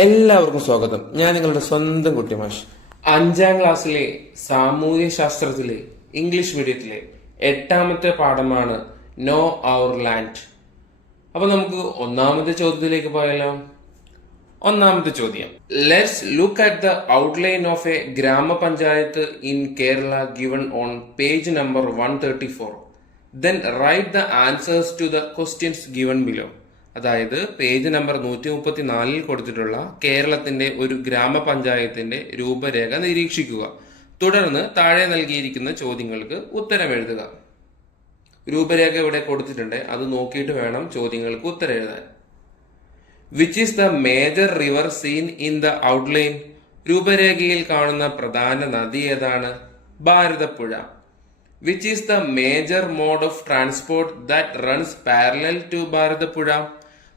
എല്ലാവർക്കും സ്വാഗതം. ഞാൻ നിങ്ങളുടെ സ്വന്തം കുട്ടിമാഷ്. 5ാം ക്ലാസ്സിലെ സാമൂഹ്യ ശാസ്ത്രത്തിലെ ഇംഗ്ലീഷ് മീഡിയത്തിലെ 8ാമത്തെ പാഠമാണ് നോ അവർ ലാൻഡ്. അപ്പൊ നമുക്ക് ഒന്നാമത്തെ ചോദ്യത്തിലേക്ക് പോയാലോ. ഒന്നാമത്തെ ചോദ്യം, let's look at the outline of a grama panchayat in Kerala given on page number 134. Then write the answers to the questions given below. അതായത് പേജ് നമ്പർ 134 കൊടുത്തിട്ടുള്ള കേരളത്തിന്റെ ഒരു ഗ്രാമപഞ്ചായത്തിന്റെ രൂപരേഖ നിരീക്ഷിക്കുക. തുടർന്ന് താഴെ നൽകിയിരിക്കുന്ന ചോദ്യങ്ങൾക്ക് ഉത്തരം എഴുതുക. രൂപരേഖ ഇവിടെ കൊടുത്തിട്ടുണ്ട്, അത് നോക്കിയിട്ട് വേണം ചോദ്യങ്ങൾക്ക് ഉത്തരം എഴുതാൻ. Which is the major river seen in the outline? രൂപരേഖയിൽ കാണുന്ന പ്രധാന നദി ഏതാണ്? Bharathapuzha. Which is the major mode of transport that runs parallel to Bharathapuzha?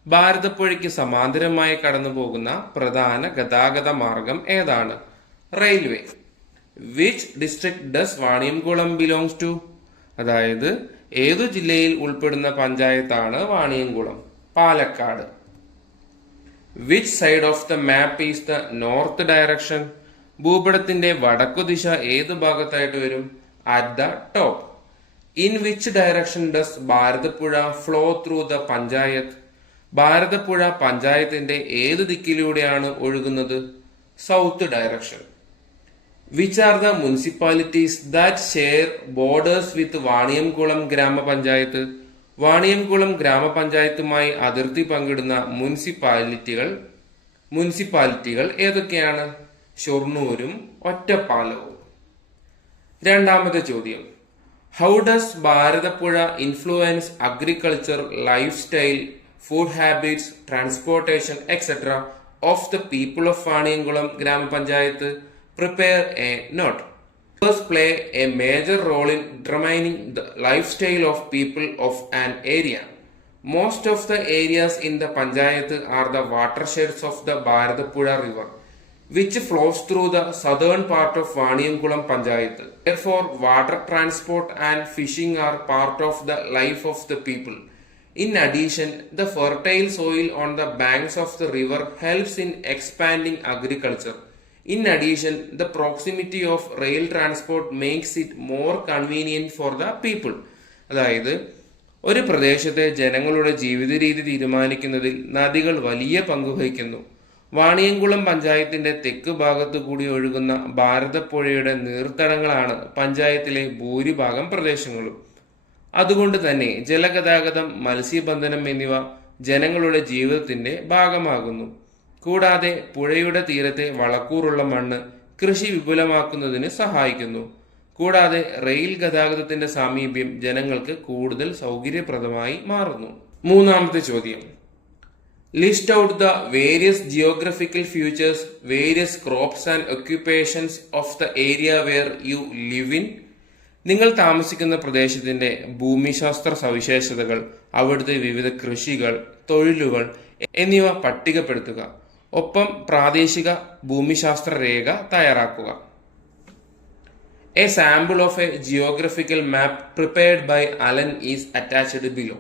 ഭാരതപ്പുഴയ്ക്ക് സമാന്തരമായി കടന്നു പോകുന്ന പ്രധാന ഗതാഗത മാർഗം ഏതാണ്? Railway. Which district does Vaniyamkulam belongs to? അതായത് ഏതു ജില്ലയിൽ ഉൾപ്പെടുന്ന പഞ്ചായത്താണ് Vaniyamkulam? Palakkad. Which side of the map is the north direction? ഭൂപടത്തിന്റെ വടക്കു ദിശ ഏത് ഭാഗത്തായിട്ട് വരും? At the top. In which direction does Bharathapuzha flow through the panchayat? Bharathapuzha പഞ്ചായത്തിന്റെ ഏത് ദിക്കിലൂടെയാണ് ഒഴുകുന്നത്? South direction. Which are the municipalities that share borders with Vaniyamkulam grama panchayat? Vaniyamkulam ഗ്രാമപഞ്ചായത്തുമായി അതിർത്തി പങ്കിടുന്ന മുനിസിപ്പാലിറ്റികൾ ഏതൊക്കെയാണ്? ഷൊർണൂരും ഒറ്റപ്പാലവും. രണ്ടാമത്തെ ചോദ്യം, how does Bharathappuzha influence agriculture, lifestyle, food habits, transportation etcetera of the people of Vaniyamkulam grama panchayat? Prepare a note. Rivers play a major role in determining the lifestyle of people of an area. Most of the areas in the panchayat are the watersheds of the Bharatapuzha river, which flows through the southern part of Vaniyamkulam Panchayat. Therefore, water transport and fishing are part of the life of the people. In addition, the fertile soil on the banks of the river helps in expanding agriculture. In addition, the proximity of rail transport makes it more convenient for the people. അതായത് ഒരു പ്രദേശത്തെ ജനങ്ങളുടെ ജീവിത രീതി തീരുമാനിക്കുന്നതിൽ നദികൾ വലിയ പങ്ക് വഹിക്കുന്നു. വാണിയംകുളം പഞ്ചായത്തിന്റെ തെക്ക് ഭാഗത്തു കൂടി ഒഴുകുന്ന ഭാരതപ്പുഴയുടെ നീർത്തടങ്ങളാണ് പഞ്ചായത്തിലെ ഭൂരിഭാഗം പ്രദേശങ്ങളും. അതുകൊണ്ട് തന്നെ ജലഗതാഗതം, മത്സ്യബന്ധനം എന്നിവ ജനങ്ങളുടെ ജീവിതത്തിന്റെ ഭാഗമാകുന്നു. കൂടാതെ പുഴയുടെ തീരത്തെ വളക്കൂറുള്ള മണ്ണ് കൃഷി വിപുലമാക്കുന്നതിന് സഹായിക്കുന്നു. കൂടാതെ റെയിൽ ഗതാഗതത്തിന്റെ സാമീപ്യം ജനങ്ങൾക്ക് കൂടുതൽ സൗകര്യപ്രദമായി മാറുന്നു. മൂന്നാമത്തെ ചോദ്യം, list out the various geographical features, various crops and occupations of the area wear you live in. നിങ്ങൾ താമസിക്കുന്ന പ്രദേശത്തിന്റെ ഭൂമിശാസ്ത്ര സവിശേഷതകൾ, അവിടുത്തെ വിവിധ കൃഷികൾ, തൊഴിലുകൾ എന്നിവ പട്ടികപ്പെടുത്തുക. ഒപ്പം പ്രാദേശിക ഭൂമിശാസ്ത്ര രേഖ തയ്യാറാക്കുക. A sample of a geographical map prepared by Alan is attached below.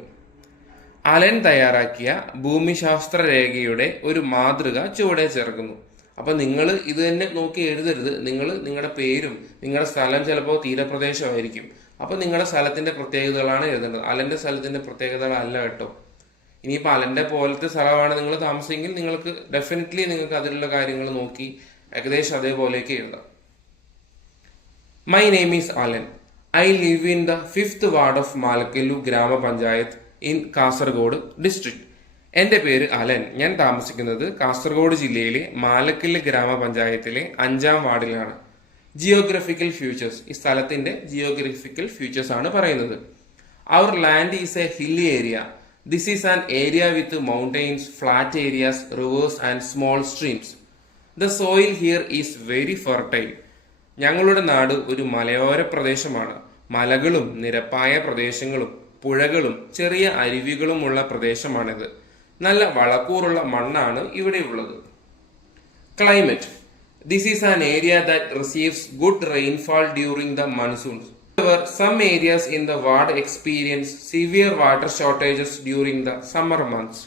Alan തയ്യാറാക്കിയ ഭൂമിശാസ്ത്ര രേഖയുടെ ഒരു മാതൃക ചുവടെ ചേർക്കുന്നു. അപ്പൊ നിങ്ങൾ ഇത് തന്നെ നോക്കി എഴുതരുത്. നിങ്ങൾ നിങ്ങളുടെ പേരും നിങ്ങളുടെ സ്ഥലം ചിലപ്പോൾ തീരപ്രദേശമായിരിക്കും. അപ്പൊ നിങ്ങളുടെ സ്ഥലത്തിന്റെ പ്രത്യേകതകളാണ് എഴുതേണ്ടത്. അലന്റെ സ്ഥലത്തിന്റെ പ്രത്യേകതകളല്ല കേട്ടോ. ഇനിയിപ്പോൾ അലന്റെ പോലത്തെ സ്ഥലമാണ് നിങ്ങൾ താമസിയെങ്കിൽ നിങ്ങൾക്ക് ഡെഫിനറ്റ്ലി നിങ്ങൾക്ക് അതിലുള്ള കാര്യങ്ങൾ നോക്കി ഏകദേശം അതേപോലെയൊക്കെ എഴുതാം. My name is Alan. I live in the 5th ward of Malakkallu grama panchayat in Kasaragod district. എന്റെ പേര് അലൻ. ഞാൻ താമസിക്കുന്നത് കാസർഗോഡ് ജില്ലയിലെ മാലക്കല്ല് ഗ്രാമപഞ്ചായത്തിലെ 5ാം വാർഡിലാണ്. ജിയോഗ്രഫിക്കൽ ഫീച്ചേഴ്സ്, ഈ സ്ഥലത്തിന്റെ ജിയോഗ്രഫിക്കൽ ഫീച്ചേഴ്സ് ആണ് പറയുന്നത്. Our land is a hilly area. This is an area with mountains, flat areas, rivers and small streams. The soil here is very fertile. ഞങ്ങളുടെ നാട് ഒരു മലയോര പ്രദേശമാണ്. മലകളും നിരപ്പായ പ്രദേശങ്ങളും പുഴകളും ചെറിയ അരുവികളുമുള്ള പ്രദേശമാണിത്. നല്ല വളക്കൂറുള്ള മണ്ണാണ് ഇവിടെയുള്ളത്. Climate. This is an area that receives good rainfall during the monsoons. However, some areas in the ward experience severe water shortages during the summer months.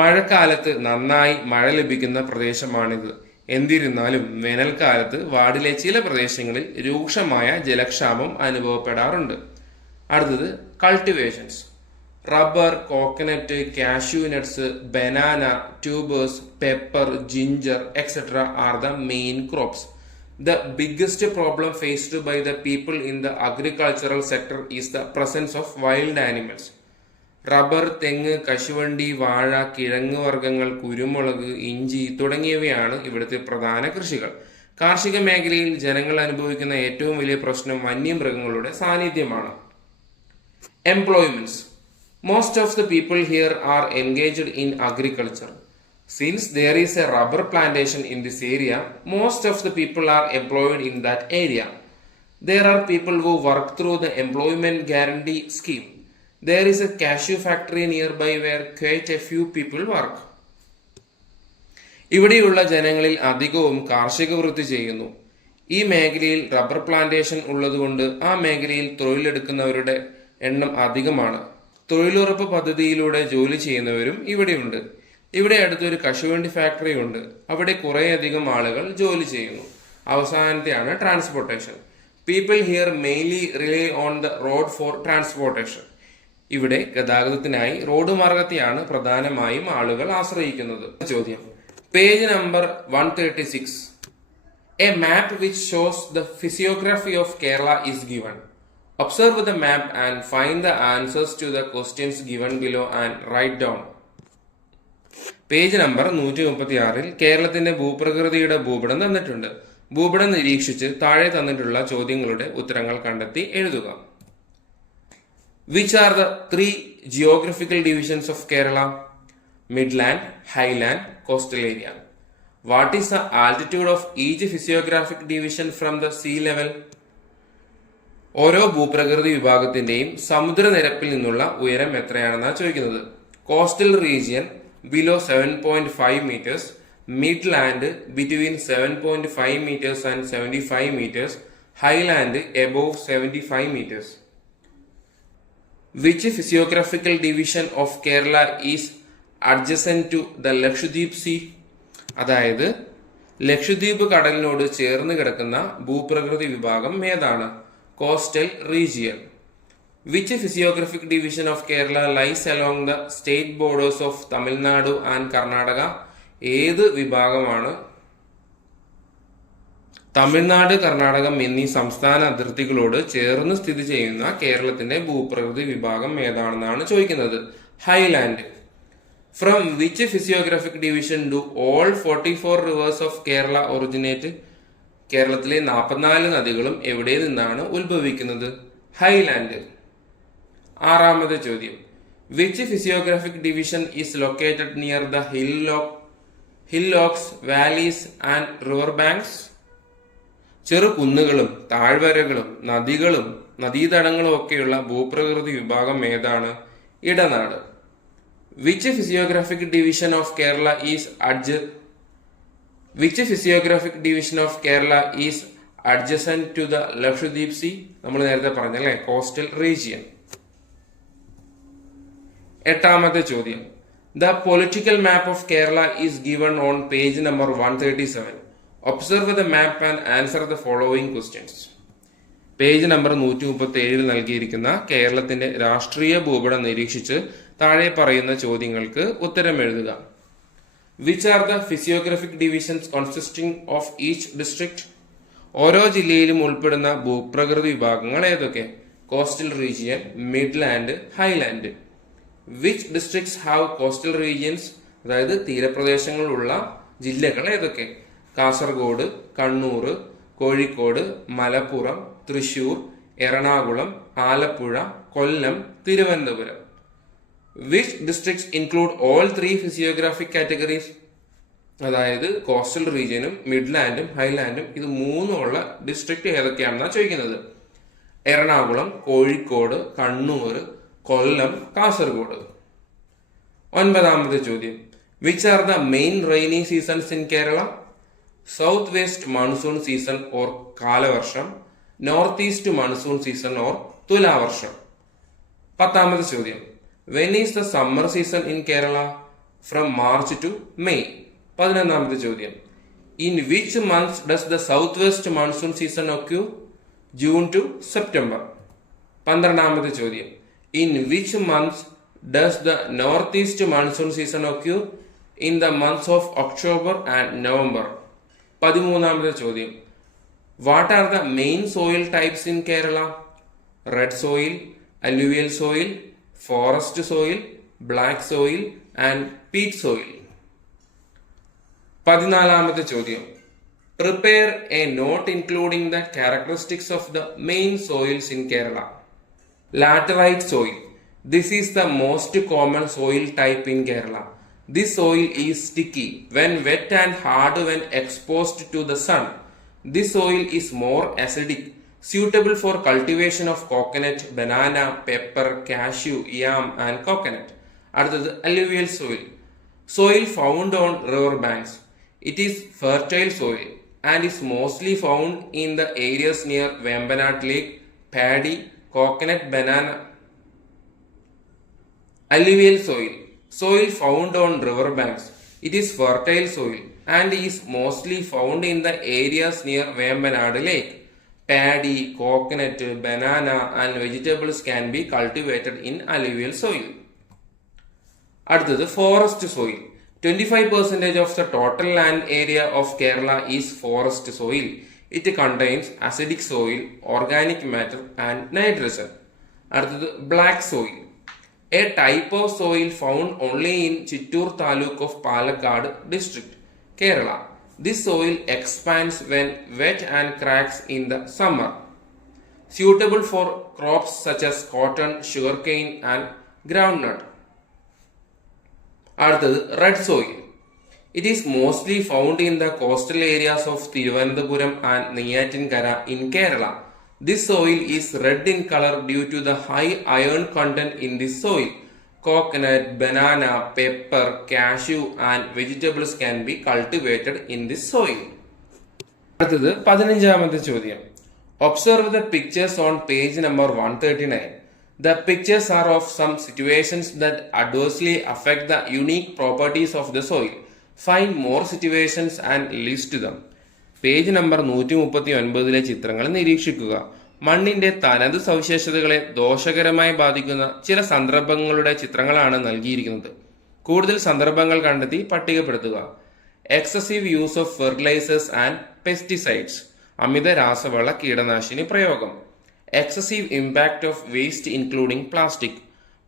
മഴക്കാലത്ത് നന്നായി മഴ ലഭിക്കുന്ന പ്രദേശമാണിത്. എന്നിരുന്നാലും വേനൽക്കാലത്ത് വാർഡിലെ ചില പ്രദേശങ്ങളിൽ രൂക്ഷമായ ജലക്ഷാമം അനുഭവപ്പെടാറുണ്ട്. അടുത്തത് cultivations. Rubber, coconut, cashew nuts, banana, tubers, pepper, ginger etc. are the main crops. The biggest problem faced by the people in the agricultural sector is the presence of wild animals. Rubber, തെങ്ങ്, കശുവണ്ടി, വാഴ, കിഴങ്ങ് വർഗ്ഗങ്ങൾ, കുരുമുളക്, ഇഞ്ചി തുടങ്ങിയവയാണ് ഇവിടുത്തെ പ്രധാന കൃഷികൾ. കാർഷിക മേഖലയിൽ ജനങ്ങൾ അനുഭവിക്കുന്ന ഏറ്റവും വലിയ പ്രശ്നം വന്യമൃഗങ്ങളുടെ സാന്നിധ്യമാണ്. Employments. Most of the people here are engaged in agriculture. Since there is a rubber plantation in this area, most of the people are employed in that area. There are people who work through the employment guarantee scheme. There is a cashew factory nearby where quite a few people work. ഇവിടെയുള്ള ജനങ്ങളിൽ അധികവും കാർഷിക വൃത്തി ചെയ്യുന്നു. ഈ മേഖലയിൽ rubber plantation ഉള്ളതുകൊണ്ട് ആ മേഖലയിൽ തൊഴിലെടുക്കുന്നവരുടെ എണ്ണം അധികമാണ്. തൊഴിലുറപ്പ് പദ്ധതിയിലൂടെ ജോലി ചെയ്യുന്നവരും ഇവിടെയുണ്ട്. ഇവിടെ അടുത്തൊരു കശുവണ്ടി ഫാക്ടറി ഉണ്ട്. അവിടെ കുറേയധികം ആളുകൾ ജോലി ചെയ്യുന്നു. അവസാനത്തെയാണ് transportation. People here mainly rely on the road for transportation. ഇവിടെ ഗതാഗതത്തിനായി റോഡ് മാർഗത്തെയാണ് പ്രധാനമായും ആളുകൾ ആശ്രയിക്കുന്നത്. ചോദ്യം, page number 136. A map which shows the physiography of Kerala is given. Observe the map and find the answers to the questions given below and write down. Page number 136 കേരളത്തിന്റെ ഭൂപ്രകൃതിയുടെ ഭൂപടം തന്നിട്ടുണ്ട്. ഭൂപടം നിരീക്ഷിച്ച് താഴെ തന്നിട്ടുള്ള ചോദ്യങ്ങളുടെ ഉത്തരങ്ങൾ കണ്ടെത്തി എഴുതുക. Which are the 3 geographical divisions of Kerala? Midland, Highland, Coastal area. What is the altitude of each physiographic division from the sea level? ഓരോ ഭൂപ്രകൃതി വിഭാഗത്തിന്റെയും സമുദ്രനിരപ്പിൽ നിന്നുള്ള ഉയരം എത്രയാണെന്നാണ് ചോദിക്കുന്നത്. Coastal region below 7.5 meters, Midland between 7.5 meters and 75 meters, Highland above 75 meters. Which physiographical division of Kerala is adjacent to the Lakshadweep Sea? അതായത് ലക്ഷദ്വീപ് കടലിനോട് ചേർന്ന് കിടക്കുന്ന ഭൂപ്രകൃതി വിഭാഗം ഏതാണ്? Coastal region. Which physiographic division of Kerala lies along the state borders of Tamil Nadu and Karnataka? ഏത് വിഭാഗമാണ് തമിഴ്നാട്, കർണാടകം എന്നീ സംസ്ഥാന അതിർത്തികളോട് ചേർന്ന് സ്ഥിതി ചെയ്യുന്ന കേരളത്തിന്റെ ഭൂപ്രകൃതി വിഭാഗം ഏതാണെന്നാണ് ചോദിക്കുന്നത്. Highland. From which physiographic division do all 44 rivers of Kerala originate? കേരളത്തിലെ 44 നദികളും എവിടെ നിന്നാണ് ഉത്ഭവിക്കുന്നത്? ഹൈലാൻഡ്. ആറാമത്തെ ചോദ്യം, which physiographic division is located near the hillocks, valleys and river banks? ചെറു കുന്നുകളും താഴ്വരകളും നദികളും നദീതടങ്ങളും ഒക്കെയുള്ള ഭൂപ്രകൃതി വിഭാഗം ഏതാണ്? ഇടനാട്. Which physiographic division of Kerala is Which physiographic division of Kerala is adjacent to the Lakshadweep Sea? നമ്മൾ നേരത്തെ പറഞ്ഞല്ലേ, കോസ്റ്റൽ റീജിയൻ. എട്ടാമത്തെ ചോദ്യം, The political map of Kerala is given on page number 137. Observe the map and answer the following questions. Page number 137 നൽകിയിരിക്കുന്ന കേരളത്തിന്റെ രാഷ്ട്രീയ ഭൂപടം നിരീക്ഷിച്ച് താഴെ പറയുന്ന ചോദ്യങ്ങൾക്ക് ഉത്തരം എഴുതുക. Which are the physiographic divisions consisting of each district? ഓരോ ജില്ലയിലും ഉൾപ്പെടുന്ന ഭൂപ്രകൃതി വിഭാഗങ്ങൾ ഏതൊക്കെ? Coastal region, midland, highland. Which districts have coastal regions? അതായത് തീരപ്രദേശങ്ങളുള്ള ജില്ലകൾ ഏതൊക്കെ? Kasaragod, Kannur, Kozhikode, Malappuram, Thrissur, Ernakulam, Alappuzha, Kollam, Thiruvananthapuram. Which districts include all 3 physiographic categories? അതായത് കോസ്റ്റൽ റീജിയനും മിഡ്ലാൻഡും ഹൈലാൻഡും ഇത് മൂന്നുമുള്ള ഡിസ്ട്രിക്ട് ഏതൊക്കെയാണെന്നാണ് ചോദിക്കുന്നത്. എറണാകുളം, കോഴിക്കോട്, കണ്ണൂർ, കൊല്ലം, കാസർഗോഡ്. ഒൻപതാമത്തെ ചോദ്യം, which are the main rainy seasons in Kerala? South west monsoon season or കാലവർഷം, north east monsoon season or തുലാവർഷം. പത്താമത്തെ ചോദ്യം, when is the summer season in Kerala? From March to May. 11ാമത്തെ ചോദ്യം, in which months does the south west monsoon season occur? June to September. 12ാമത്തെ ചോദ്യം, in which months does the north east monsoon season occur? In the months of October and November. 13ാമത്തെ ചോദ്യം, what are the main soil types in Kerala? Red soil, alluvial soil, forest soil, black soil and peat soil. 14ാമത്തെ ചോദ്യം, prepare a note including the characteristics of the main soils in Kerala. Laterite soil. This is the most common soil type in Kerala. This soil is sticky when wet and hard when exposed to the sun. This soil is more acidic, suitable for cultivation of coconut, banana, pepper, cashew, yam and coconut. അടുത്തത് alluvial soil. Soil found on river banks. It is fertile soil and is mostly found in the areas near Vembanad Lake, paddy, coconut, banana. Alluvial soil. Soil found on river banks. It is fertile soil and is mostly found in the areas near Vembanad Lake. Paddy, coconut, banana and vegetables can be cultivated in alluvial soil. അടുത്തത് forest soil. 25% of the total land area of Kerala is forest soil. It contains acidic soil, organic matter and nitrogen. അടുത്തത് black soil. A type of soil found only in Chittoor Taluk of Palakkad district, Kerala. This soil expands when wet and cracks in the summer. Suitable for crops such as cotton, sugarcane and groundnut. അടുത്തത് red soil. It is mostly found in the coastal areas of Thiruvananthapuram and Neyatankara in Kerala. This soil is red in color due to the high iron content in this soil. Coconut, banana, pepper, cashew and vegetables can be cultivated in this soil. അടുത്തത് 15ാമത്തെ ചോദ്യം. Observe the pictures on page number 139. The pictures are of some situations that adversely affect the unique properties of the soil. Find more situations and list them. Page number 139 ചിത്രങ്ങൾ നിരീക്ഷിക്കുക. മണ്ണിന്റെ തനത് സവിശേഷതകളെ ദോഷകരമായി ബാധിക്കുന്ന ചില സന്ദർഭങ്ങളുടെ ചിത്രങ്ങളാണ് നൽകിയിരിക്കുന്നത്. കൂടുതൽ സന്ദർഭങ്ങൾ കണ്ടെത്തി പട്ടികപ്പെടുത്തുക. Excessive use of fertilisers and pesticides. അമിത രാസവള കീടനാശിനി പ്രയോഗം. Excessive impact of waste including plastic.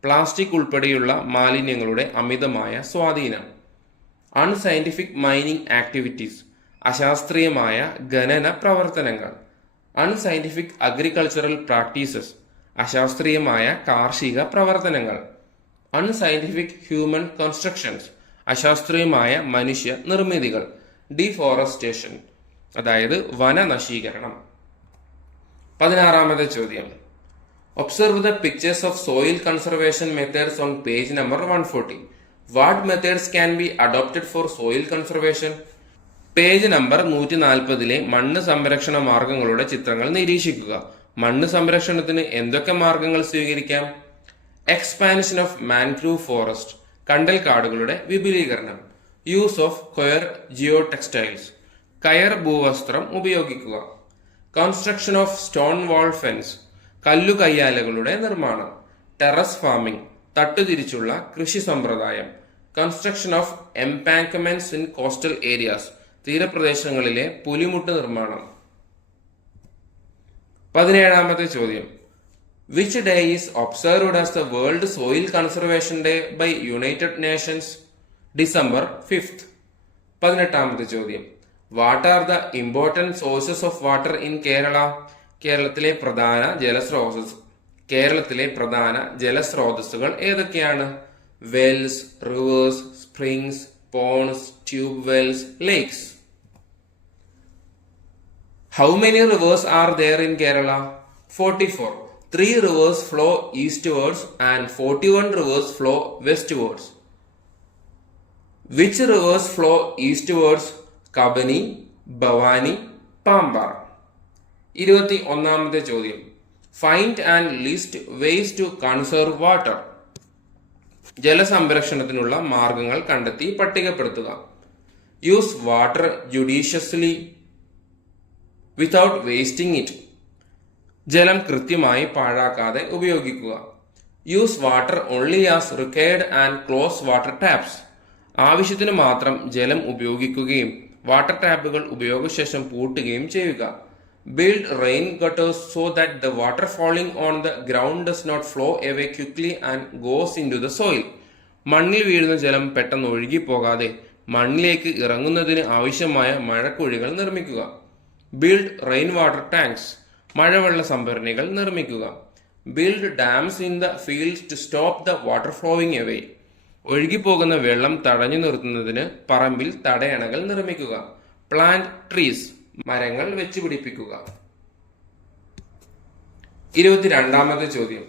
Plastic ഉൾപ്പെടെയുള്ള മാലിന്യങ്ങളുടെ അമിതമായ സ്വാധീനം. Unscientific mining activities. അശാസ്ത്രീയമായ ഖനന പ്രവർത്തനങ്ങൾ. Unscientific agricultural practices. അശാസ്ത്രീയമായ കാർഷിക പ്രവർത്തനങ്ങൾ. Unscientific human constructions. അശാസ്ത്രീയമായ മനുഷ്യ നിർമ്മിതികൾ. ഡിഫോറസ്റ്റേഷൻ, അതായത് വനനശീകരണം. 16ാമത്തെ ചോദ്യം. Observe the pictures of soil conservation methods on page number 140. What methods can be adopted for soil conservation? Page number 140 മണ്ണ് സംരക്ഷണ മാർഗങ്ങളുടെ ചിത്രങ്ങൾ നിരീക്ഷിക്കുക. മണ്ണ് സംരക്ഷണത്തിന് എന്തൊക്കെ മാർഗങ്ങൾ സ്വീകരിക്കാം? Expansion of mangrove forest. കണ്ടൽ കാടുകളുടെ വിപുലീകരണം. Use of coir geotextiles. കയർ ഭൂവസ്ത്രം ഉപയോഗിക്കുക. Construction of stone wall fence. കല്ലു കയ്യാലകളുടെ നിർമ്മാണം. Terrace farming. തട്ടുതിരിച്ചുള്ള കൃഷി സമ്പ്രദായം. Construction of embankments in coastal areas. തീരപ്രദേശങ്ങളിലെ പുലിമുട്ട് നിർമ്മാണം. 17ാമത്തെ ചോദ്യം. Which day is observed as the World Soil Conservation Day by United Nations? December 5th. 18ാമത്തെ ചോദ്യം. What are the important sources of water in Kerala? കേരളത്തിലെ പ്രധാന ജലസ്രോതസ്സുകൾ ഏതൊക്കെയാണ്? Wells, reverse, springs, ponds, tube wells, lakes. How many rivers are there in Kerala? 44. 3 rivers flow eastwards and 41 rivers flow westwards. Which rivers flow eastwards? Kabani, Bhavani, Pambar. 21ാമത്തെ ചോദ്യം. Find and list ways to conserve water. ജലസംരക്ഷണത്തിനുള്ള മാർഗങ്ങൾ കണ്ടെത്തി പട്ടികപ്പെടുത്തുക. Use water judiciously without wasting it. ജലം കൃത്യമായി പാഴാക്കാതെ ഉപയോഗിക്കുക. Use water only as required and close water taps. ആവശ്യത്തിന് മാത്രം ജലം ഉപയോഗിക്കുകയും വാട്ടർ ടാപ്പുകൾ ഉപയോഗശേഷം പൂട്ടുകയും ചെയ്യുക. Build rain gutters so that the water falling on the ground does not flow away quickly and goes into the soil. മണ്ണിൽ വീഴുന്ന ജലം പെട്ടെന്ന് ഒഴുകിപ്പോകാതെ മണ്ണിലേക്ക് ഇറങ്ങുന്നതിന് ആവശ്യമായ മഴക്കുഴികൾ നിർമ്മിക്കുക. Build rain water tanks. മഴവെള്ള സംഭരണികൾ നിർമ്മിക്കുക. Build dams in the fields to stop the water flowing away. ഒഴുകിപ്പോകുന്ന വെള്ളം തടഞ്ഞു നിർത്തുന്നതിന് പറമ്പിൽ തടയണകൾ നിർമ്മിക്കുക. Plant trees. മരങ്ങൾ വെച്ചുപിടിപ്പിക്കുക. 22ാമത്തെ ചോദ്യം.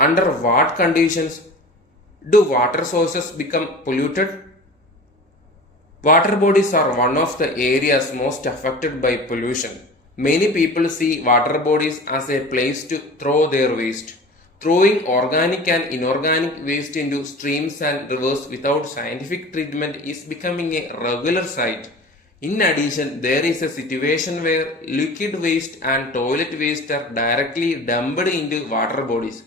Under what conditions do water sources become polluted? Water bodies are one of the areas most affected by pollution. Many people see water bodies as a place to throw their waste. Throwing organic and inorganic waste into streams and rivers without scientific treatment is becoming a regular sight. In addition, there is a situation where liquid waste and toilet waste are directly dumped into water bodies,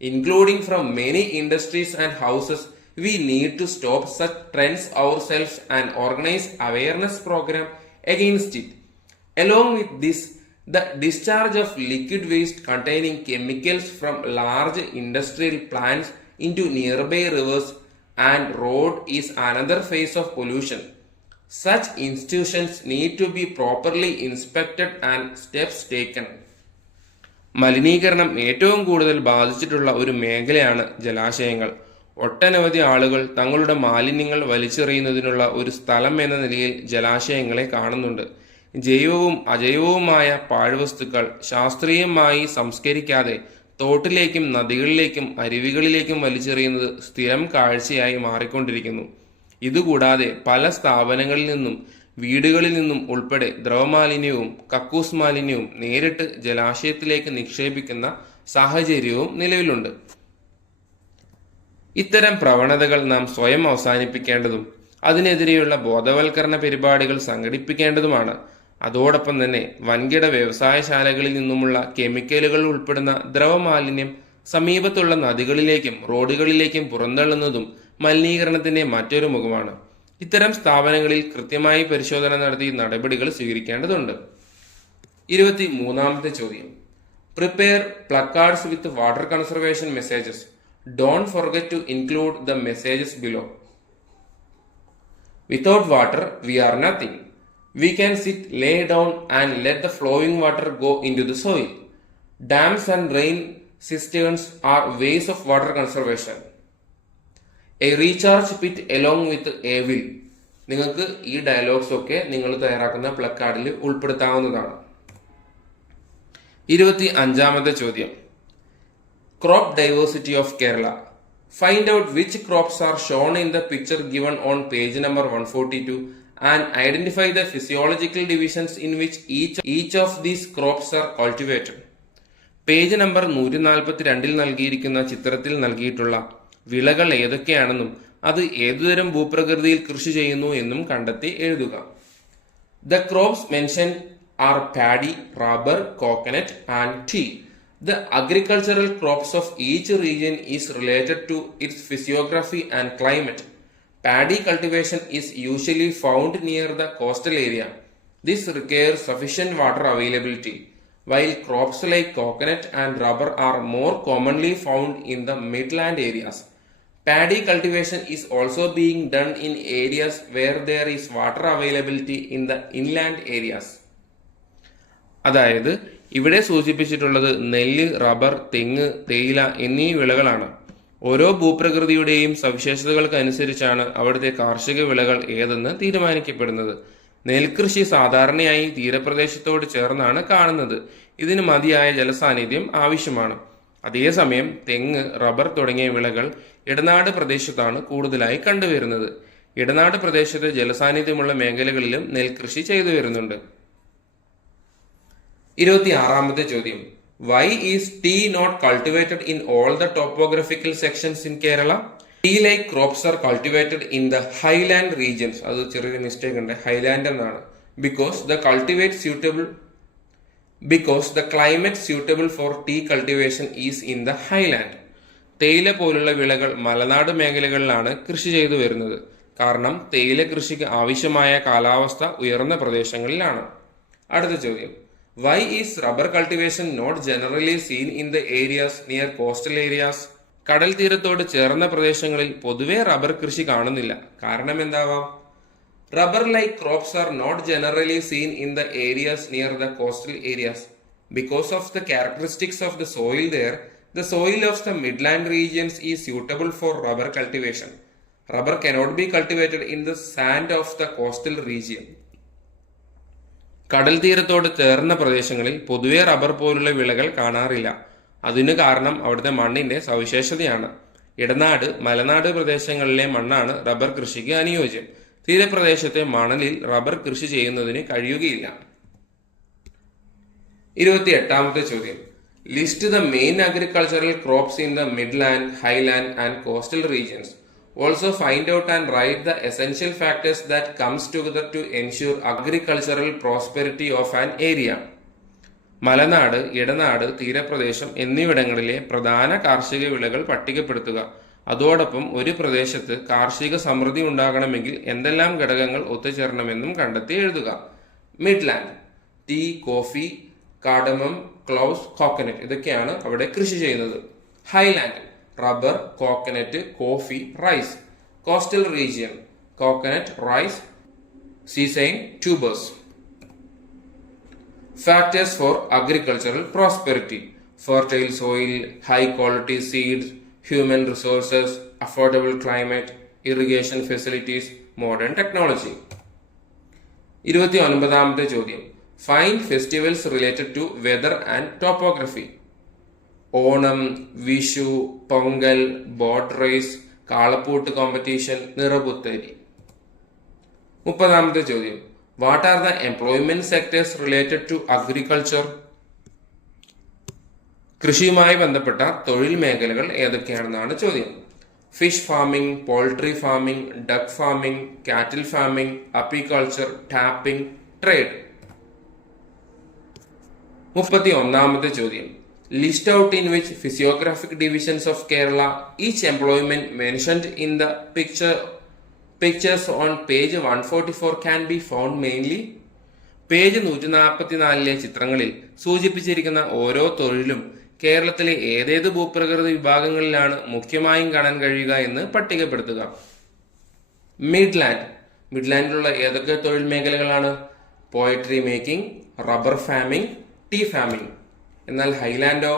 including from many industries and houses. We need to stop such trends ourselves and organize awareness program against it. Along with this, the discharge of liquid waste containing chemicals from large industrial plants into nearby rivers and road is another phase of pollution. Such institutions need to be properly inspected and steps taken. മലിനീകരണം ഏറ്റവും കൂടുതൽ ബാധിച്ചിട്ടുള്ള ഒരു മേഖലയാണ് ജലാശയങ്ങൾ. ഒട്ടനവധി ആളുകൾ തങ്ങളുടെ മാലിന്യങ്ങൾ വലിച്ചെറിയുന്നതിനുള്ള ഒരു സ്ഥലം എന്ന നിലയിൽ ജലാശയങ്ങളെ കാണുന്നുണ്ട്. ജൈവവും അജൈവവുമായ പാഴ്വസ്തുക്കൾ ശാസ്ത്രീയമായി സംസ്കരിക്കാതെ തോട്ടിലേക്കും നദികളിലേക്കും അരുവികളിലേക്കും വലിച്ചെറിയുന്നത് സ്ഥിരം കാഴ്ചയായി മാറിക്കൊണ്ടിരിക്കുന്നു. ഇതുകൂടാതെ പല സ്ഥാപനങ്ങളിൽ നിന്നും വീടുകളിൽ നിന്നും ഉൾപ്പെടെ ദ്രവമാലിന്യവും കക്കൂസ് മാലിന്യവും നേരിട്ട് ജലാശയത്തിലേക്ക് നിക്ഷേപിക്കുന്ന സാഹചര്യവും നിലവിലുണ്ട്. ഇത്തരം പ്രവണതകൾ നാം സ്വയം അവസാനിപ്പിക്കേണ്ടതും അതിനെതിരെയുള്ള ബോധവൽക്കരണ പരിപാടികൾ സംഘടിപ്പിക്കേണ്ടതുമാണ്. അതോടൊപ്പം തന്നെ വൻകിട വ്യവസായശാലകളിൽ നിന്നുമുള്ള കെമിക്കലുകൾ ഉൾപ്പെടുന്ന ദ്രവമാലിന്യം സമീപത്തുള്ള നദികളിലേക്കും റോഡുകളിലേക്കും പുറന്തള്ളുന്നതും മലിനീകരണത്തിന്റെ മറ്റൊരു മുഖമാണ്. ഇത്തരം സ്ഥാപനങ്ങളിൽ കൃത്യമായി പരിശോധന നടത്തി നടപടികൾ സ്വീകരിക്കേണ്ടതുണ്ട്. 23ാമത്തെ ചോദ്യം. Prepare placards with water conservation messages. Don't forget to include the messages below. Without water, we are nothing. We can sit, lay down and let the flowing water go into the soil. Dams and rain cisterns are ways of water conservation. A recharge pit along with a will. നിങ്ങൾക്ക് ഈ dialogues ഒക്കെ നിങ്ങൾ തയ്യാറാക്കുന്ന പ്ലക്കാർഡിൽ ഉൾപ്പെടുത്താവുന്നതാണ്. 25ാമത്തെ ചോദ്യം. Crop diversity of Kerala. Find out which crops are shown in the picture given on page number 142 and identify the physiological divisions in which each of these crops are cultivated. Page number 142 നൽകിയിരിക്കുന്ന ചിത്രത്തിൽ നൽകിയിട്ടുള്ള വിളകൾ ഏതൊക്കെയാണെന്നും അത് ഏതുതരം ഭൂപ്രകൃതിയിൽ കൃഷി ചെയ്യുന്നു എന്നും കണ്ടെത്തി എഴുതുക. The crops mentioned are paddy, rubber, coconut and tea. The agricultural crops of each region is related to its physiography and climate. Paddy cultivation is usually found near the coastal area. This requires sufficient water availability, while crops like coconut and rubber are more commonly found in the midland areas. Paddy cultivation is also being done in areas where there is water availability in the inland areas. അതായത് ഇവിടെ സൂചിപ്പിച്ചിട്ടുള്ളത് നെല്ല്, rubber, തെങ്ങ്, തേയില എന്നീ വിളകളാണ്. ഓരോ ഭൂപ്രകൃതിയുടെയും സവിശേഷതകൾക്കനുസരിച്ചാണ് അവിടുത്തെ കാർഷിക വിളകൾ ഏതെന്ന് തീരുമാനിക്കപ്പെടുന്നത്. നെൽകൃഷി സാധാരണയായി തീരപ്രദേശത്തോട് ചേർന്നാണ് കാണുന്നത്. ഇതിന് മതിയായ ജലസാന്നിധ്യം ആവശ്യമാണ്. അതേസമയം തെങ്ങ്, റബ്ബർ തുടങ്ങിയ വിളകൾ ഇടനാട് പ്രദേശത്താണ് കൂടുതലായി കണ്ടുവരുന്നത്. ഇടനാട് പ്രദേശത്ത് ജലസാന്നിധ്യമുള്ള മേഖലകളിലും നെൽകൃഷി ചെയ്തു വരുന്നുണ്ട്. 26ാമത്തെ ചോദ്യം. Why is tea not cultivated in all the topographical sections in Kerala? Tea like crops are cultivated in the highland regions. അത് ചെറിയൊരു മിസ്റ്റേക്ക് ഉണ്ട്, ഹൈലാൻഡ് എന്നാണ്. Because the climate suitable for tea cultivation is in the highland. തേയില പോലുള്ള വിളകൾ മലനാട് മേഖലകളിലാണ് കൃഷി ചെയ്തു വരുന്നത്. കാരണം തേയില കൃഷിക്ക് ആവശ്യമായ കാലാവസ്ഥ ഉയർന്ന പ്രദേശങ്ങളിലാണ്. അടുത്ത ചോദ്യം, why is rubber cultivation not generally seen in the areas near coastal areas? കടൽ തീരത്തോട് ചേർന്ന പ്രദേശങ്ങളിൽ പൊതുവെ റബ്ബർ കൃഷി കാണുന്നില്ല. കാരണം എന്താവാം? Rubber like crops are not generally seen in the areas near the coastal areas because of the characteristics of the soil there. The soil of the midland regions is suitable for rubber cultivation. Rubber cannot be cultivated in the sand of the coastal region. കടൽ തീരത്തോട് ചേർന്ന പ്രദേശങ്ങളിൽ പൊതുവെ rubber പോലുള്ള വിളകൾ കാണാറില്ല. അതിന് കാരണം അവിടുത്തെ മണ്ണിന്റെ സവിശേഷതയാണ്. ഇടനാട്, മലനാട് പ്രദേശങ്ങളിലെ മണ്ണാണ് റബ്ബർ കൃഷിക്ക് അനുയോജ്യം. തീരപ്രദേശത്തെ മണലിൽ റബ്ബർ കൃഷി ചെയ്യുന്നതിന് കഴിയുകയില്ല. 28ാമത്തെ ചോദ്യം, list the main agricultural crops in the midland, highland and coastal regions. Also find out and write the essential factors that comes together to ensure agricultural prosperity of an area. മലനാട്, ഇടനാട്, തീരപ്രദേശം എന്നിവിടങ്ങളിലെ പ്രധാന കാർഷിക വിളകൾ പട്ടികപ്പെടുത്തുക. അതോടൊപ്പം ഒരു പ്രദേശത്ത് കാർഷിക സമൃദ്ധി ഉണ്ടാകണമെങ്കിൽ എന്തെല്ലാം ഘടകങ്ങൾ ഒത്തുചേരണമെന്നും കണ്ടെത്തി എഴുതുക. Midland, tea, coffee, cardamom, cloves, coconut ഇതൊക്കെയാണ് അവിടെ കൃഷി ചെയ്യുന്നത്. Highland, rubber, coconut, coffee, rice. Coastal region, coconut, rice, sesame, tubers. Factors for agricultural prosperity: fertile soil, high quality seeds, human resources, affordable climate, irrigation facilities, modern technology. 29ാമത്തെ ചോദ്യം, find festivals related to weather and topography. Onam, Vishu, Pongal, boat race, Kalapoottu competition, Niraputhari. 30ാമത്തെ ചോദ്യം, what are the employment sectors related to agriculture? കൃഷിയുമായി ബന്ധപ്പെട്ട തൊഴിൽ മേഖലകൾ ഏതൊക്കെയാണെന്നാണ് ചോദ്യം. Fish farming, poultry farming, duck farming, കാറ്റിൽ ഫാമിംഗ്, അപ്പിക്കൾച്ചർ, ടാപ്പിംഗ്, ട്രേഡ്. 31ാമത്തെ ചോദ്യം, list out in which physiographic divisions of Kerala each employment mentioned in the pictures on page 144 can be found mainly. Page 144 ചിത്രങ്ങളിൽ സൂചിപ്പിച്ചിരിക്കുന്ന ഓരോ തൊഴിലും കേരളത്തിലെ ഏതേത് ഭൂപ്രകൃതി വിഭാഗങ്ങളിലാണ് മുഖ്യമായും കാണാൻ കഴിയുക എന്ന് പട്ടികപ്പെടുത്തുക. മിഡ്ലാൻഡിലുള്ള ഏതൊക്കെ തൊഴിൽ മേഖലകളാണ്? Pottery making, rubber farming, tea farming. എന്നാൽ ഹൈലാൻഡോ?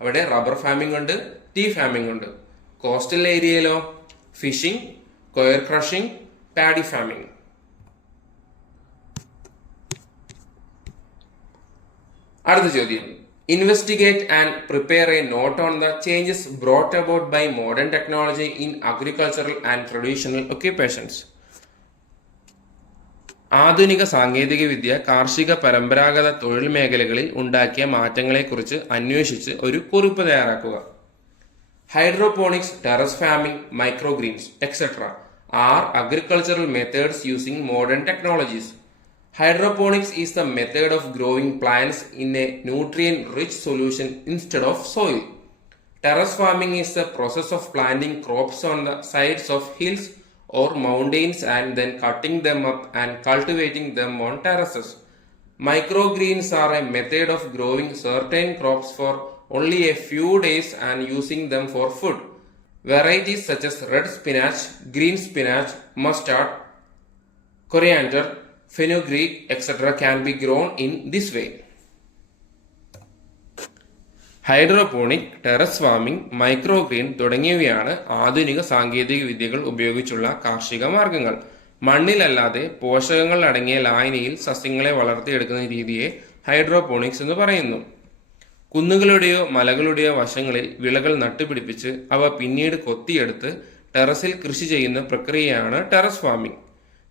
അവിടെ റബ്ബർ ഫാമിംഗ് ഉണ്ട്, ടീ ഫാമിംഗ് ഉണ്ട്. കോസ്റ്റൽ ഏരിയയിലോ? Fishing, coir crushing, paddy farming. അടുത്ത ചോദ്യം, investigate and prepare a note on the changes brought about by modern technology in agricultural and traditional occupations. ആധുനിക സാങ്കേതിക വിദ്യ കാർഷിക പരമ്പരാഗത തൊഴിൽ മേഖലകളിൽ ഉണ്ടാക്കിയ മാറ്റങ്ങളെക്കുറിച്ച് അന്വേഷിച്ച് ഒരു കുറിപ്പ് തയ്യാറാക്കുക. Hydroponics, terrace farming, microgreens etcetera are agricultural methods using modern technologies. Hydroponics is the method of growing plants in a nutrient-rich solution instead of soil. Terrace farming is the process of planting crops on the sides of hills or mountains and then cutting them up and cultivating them on terraces. Microgreens are a method of growing certain crops for only a few days and using them for food. Varieties such as red spinach, green spinach, mustard, coriander, fenugreek, etc. can be grown in this way. Hydroponic, terrace farming, microgreen തുടങ്ങിയവയാണ് ആധുനിക സാങ്കേതിക വിദ്യകൾ ഉപയോഗിച്ചുള്ള കാർഷിക മാർഗങ്ങൾ. മണ്ണിലല്ലാതെ പോഷകങ്ങൾ അടങ്ങിയ ലായനിയിൽ സസ്യങ്ങളെ വളർത്തിയെടുക്കുന്ന രീതിയെ ഹൈഡ്രോപോണിക്സ് എന്ന് പറയുന്നു. കുന്നുകളുടെയോ മലകളുടെയോ വശങ്ങളിൽ വിളകൾ നട്ടുപിടിപ്പിച്ച് അവ പിന്നീട് കൊത്തിയെടുത്ത് ടെറസിൽ കൃഷി ചെയ്യുന്ന പ്രക്രിയയാണ് ടെറസ് ഫാമിംഗ്.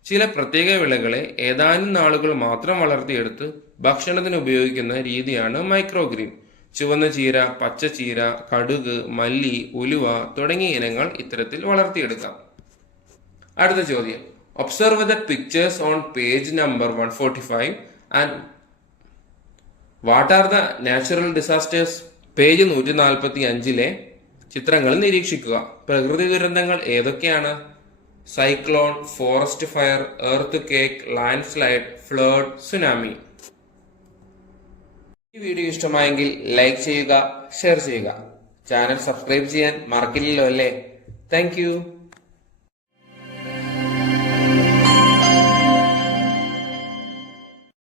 ചില പ്രത്യേക വിളകളെ ഏതാനും നാളുകൾ മാത്രം വളർത്തിയെടുത്ത് ഭക്ഷണത്തിന് ഉപയോഗിക്കുന്ന രീതിയാണ് മൈക്രോഗ്രീൻ. ചുവന്ന ചീര, പച്ചച്ചീര, കടുക്, മല്ലി, ഉലുവ തുടങ്ങിയ ഇനങ്ങൾ ഇത്തരത്തിൽ വളർത്തിയെടുക്കാം. അടുത്ത ചോദ്യം, observe the pictures on page number 145 and what are the natural disasters. Page 145 ചിത്രങ്ങൾ നിരീക്ഷിക്കുക. പ്രകൃതി ദുരന്തങ്ങൾ ഏതൊക്കെയാണ്? Cyclone, forest fire, earth cake, land slide, flood, tsunami. ഈ വീഡിയോ ഇഷ്ടമായെങ്കിൽ ലൈക്ക് ചെയ്യുക, ഷെയർ ചെയ്യുക. ചാനൽ സബ്സ്ക്രൈബ് ചെയ്യാൻ മറക്കില്ലല്ലോ അല്ലേ? താങ്ക്